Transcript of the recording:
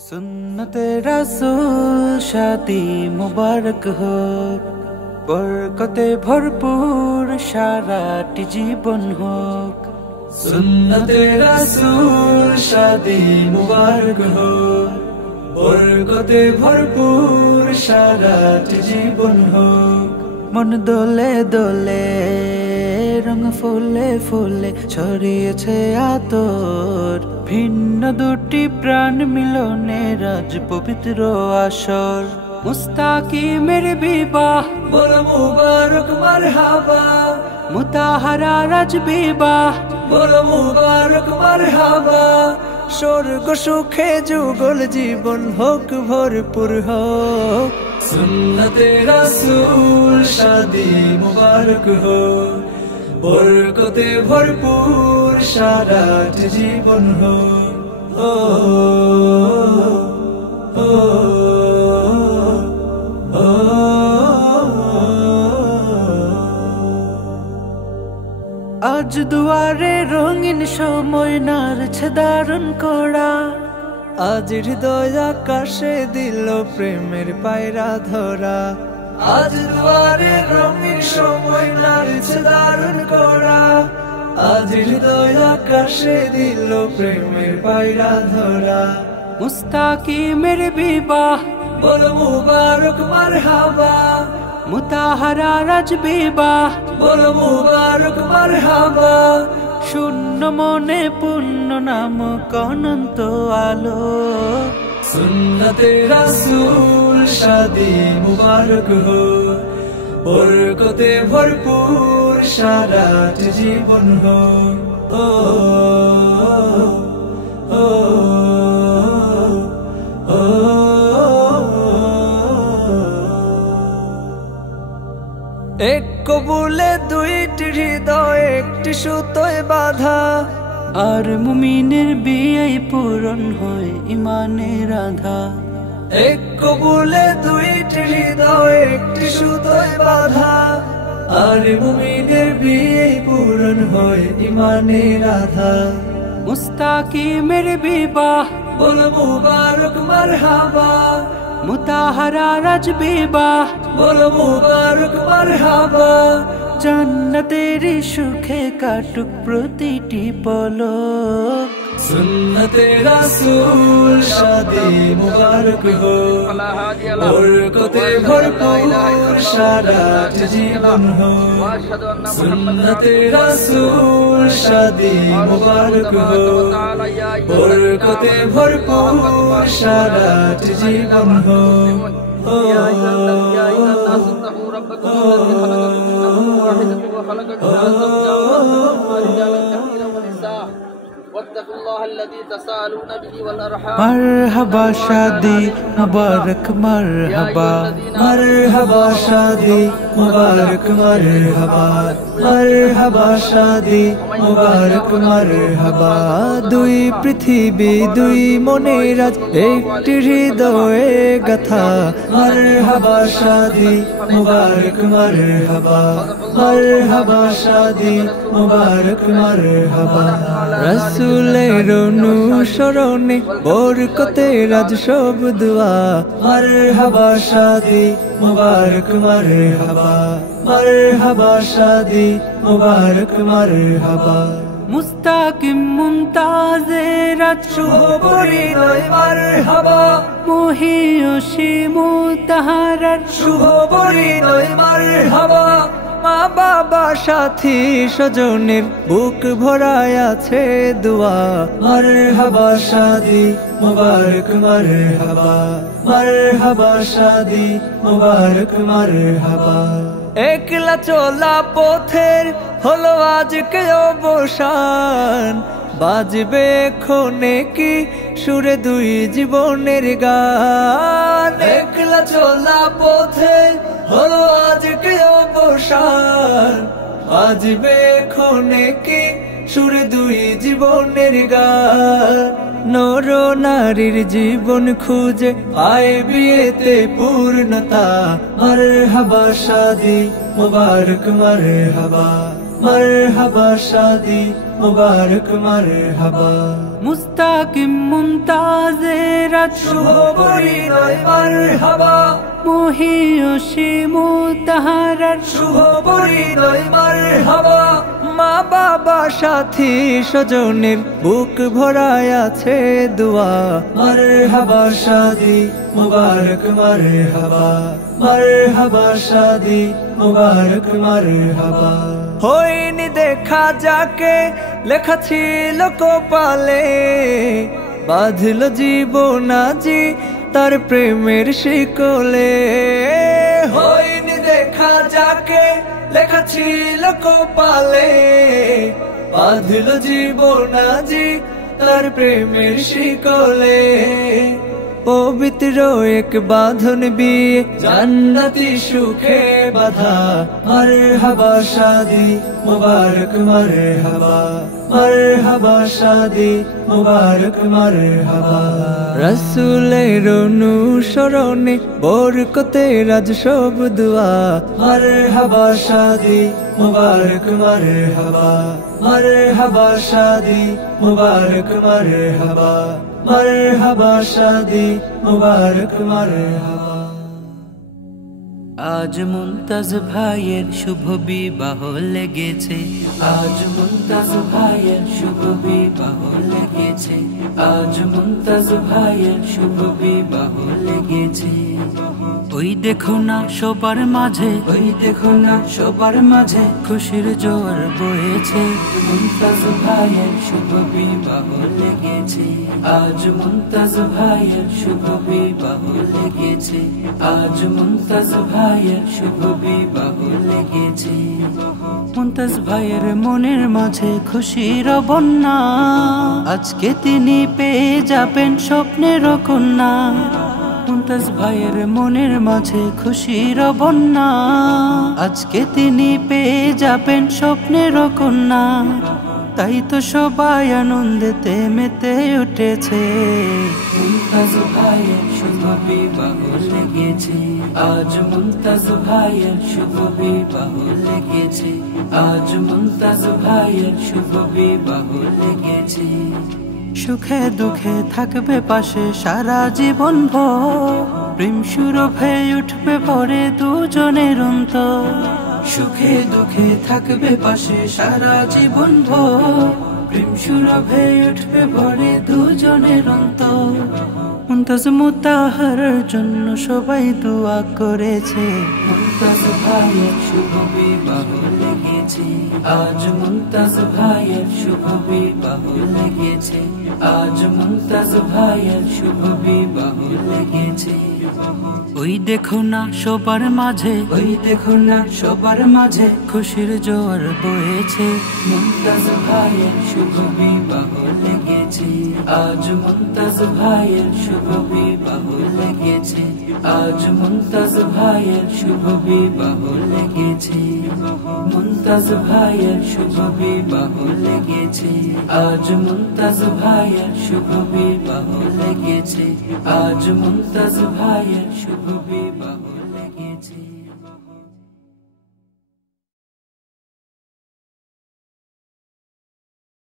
सुन्नते रसूल शादी मुबारक हो, बरकते भरपूर साराटी जीवन होक। सुन्नते रसूल शादी मुबारक हो, बरकते भरपूर साराटी जीवन होक। मन दोले दोले रंग ফুলে ফুলে ছড়িয়েছে আতর, ভিন্ন দুটি প্রাণ মিলনে রাজ পবিত্র আসর। মুস্তাকিমের বিবাহ বলো মুবারক মারহাবা, মুতাহারা রাজ বিবাহ বলো মুবারক মারহাবা। স্বর্গ সুখে যুগল জীবন হোক ভরপুর হোক। সুন্নতে রাসূল শাদি মুবারক हो, বরকতে ভরপুর সারাট জীবন हो। আজ দুয়ারে রঙিন সময় নাড়ছে দারুণ কোড়া, আজ হৃদয় আকাশে দিল প্রেমের পায়রা ধরা। আজ দুয়ারে রঙিন সময় নাড়ছে দারুণ কোড়া, আজ হৃদয় আকাশে দিল প্রেমের পায়রা ধরা। মুস্তাকিমের বিবাহ বলো মুবারক মারহাবা, মুতাহারা রাজ বিবাহ বলো মুবারক মারহাবা। শূন্য মনে পূর্ণ নামক অনন্ত আলো। সুন্নতে রাসূল শাদি মুবারক हो, বরকতে ভরপুর সারাট জীবন हो। এক কবুলে দুইটি হৃদয় একটি সুতোয় বাঁধা, আর মুমিনের বিয়ে পূরণ হয় ইমানের আধা। এক কবুলে দুইটি হৃদয় একটি সুতোয় বাঁধা, আর মুমিনের বিয়ে পূরণ হয় ইমানের আধা। মুস্তাকিমের বিবাহ বলো মুবারক মারহাবা, মুতাহারা রাজ বিবাহ বলো মুবারক মারহাবা। জান্নাতের সুখে কাটুক প্রতিটি পলক। সুন্নতে রাসূল শাদি মুবারক हो, বরকতে ভরপুর সারাট জীবন हो। সুন্নতে রাসূল শাদি মুবারক हो, বরকতে ভরপুর সারাট জীবন हो। मरहबा शादी मुबारक मरहबा, मरहबा शादी मुबारक मरहबा, मरहबा शादी मुबारक मरहबा। দুই পৃথিবী দুই মনের আজ একটি হৃদয়ে গাথা। মরহবা শাদি মুবারক মরহবা, মরহবা শাদি মুবারক মরহবা। রাসূলের অনুসরণে বরকতে রাজ সব দুয়া। মরহবা শাদি মুবারক মরহবা, মরহবা শাদি মুবারক মরহবা। মুস্তাকিম মুমতাজের শুভ পরিণয় মারহাবা, মহিয়সী মুতাহারার শুভ পরিণয় মারহাবা। মা বাবা সাথী স্বজনের বুক ভরায় আছে দোয়া। মারহাবা শাদি মুবারক মারহাবা, মারহাবা শাদি মুবারক মারহাবা। একলা চলা পথের হলো আজকে অবসান, বাজবে ক্ষণে কি সুরে দুই জীবনের গান। একলা চলা পথে হলো আজকে অবসান, বাজবে ক্ষণে কি সুরে দুই জীবনের গান। নর নারীর জীবন খুঁজে আয় বিয়েতে পূর্ণতা। মরহবা শাদি মুবারক মরহবা, मरहबा शादी मुबारक मरहबा। मुस्ताकिम मुमताज़े রাত শুভ পরিণয় মারহাবা, মহিয়সীম তাহারার শুভ পরিণয় মারহাবা। মা বাবা সাথী স্বজনের বুক ভরায় আছে দোয়া, মারহাবা শাদি মুবারক মারহাবা, মারহাবা শাদি মুবারক মারহাবা। হয়নি দেখা যাকে লেখা ছিল কপালে, বাঁধল জীবনাজি তার প্রেমের শিকলে। হয়নি দেখা যাকে লেখা ছিল কপালে, বাঁধল জীবনাজি তার প্রেমের শিকলে। পবিত্র এক বাঁধন বিয়ে জান্নাতি সুখে বাঁধা, মারহাবা শাদি মুবারক মারহাবা, মারহাবা শাদি মুবারক মারহাবা। রাসূলের অনুসরণে বরকতে রাজ সব দুয়া, মারহাবা শাদি মুবারক মারহাবা, মারহাবা শাদি মুবারক মারহাবা, মারহাবা শাদি মুবারক মারহাবা। আজ মুমতাজ ভাইয়ের শুভ বিবাহ লেগেছে, আজ মুমতাজ ভাইয়ের শুভ বিবাহ লেগেছে, আজ মুমতাজ ভাইয়ের শুভ বিবাহ লেগেছে। ওই দেখো না সবার মাঝে, ওই দেখো না সবার মাঝে খুশির জোয়ার বয়েছে। মুমতাজ ভাইয়ের শুভ বিবাহ লেগেছে, আজ মুমতাজ ভাইয়ের শুভ বিবাহ লেগেছে, আজ মুমতাজ ভাইয়ের শুভ বিবাহ লেগেছে। মুমতাজ ভাইয়ের মনের মাঝে খুশির বন্যা, আজকে তিনি পেয়ে যাবেন স্বপ্নের কন্যা। মুমতাজ ভাইয়ের মনের মাঝে খুশির বন্যা, আজকে তিনি পেয়ে যাবেন স্বপ্নের কন্যা। তাই তো সবাই আনন্দেতে মেতে উঠেছে। মুমতাজ ভাইয়ের শুভ বিবাহ লেগেছে, আজ মুমতাজ ভাইয়ের শুভ বিবাহ লেগেছে, আজ মুমতাজ ভাইয়ের শুভ বিবাহ লেগেছে। সুখে দুঃখে থাকবে পাশে সারা জীবন ভর, প্রেম সুরভে উঠবে ভরে দুজনের অন্তর। সুখে দুঃখে থাকবে পাশে সারা জীবন ভর, প্রেম সুরভে উঠবে ভরে দুজনের অন্তর। মুমতাজ মুতাহারের জন্য সবাই দোয়া করেছে। মুমতাজ ভাইয়ের শুভ বিবাহ লেগেছে, আজ মুমতাজ ভাইয়ের শুভ বিবাহ লেগেছে, আজ মুমতাজ ভাইয়ের শুভ বিবাহ লেগেছে। ওই দেখো না সবার মাঝে, ওই দেখো না সবার মাঝে খুশির জোয়ার বয়েছে। মুমতাজ ভাইয়ের শুভ বিবাহ লেগেছে, আজ মুমতাজ ভাইয়ের শুভ বিবাহ লেগেছে, আজ মুমতাজ ভাইয়ের শুভ বিবাহ লেগেছে। মুমতাজ ভাইয়ের শুভ বিবাহ লেগেছে, আজ মুমতাজ ভাইয়ের শুভ বিবাহ লেগেছে, আজ মুমতাজ ভাইয়ের শুভ বিবাহ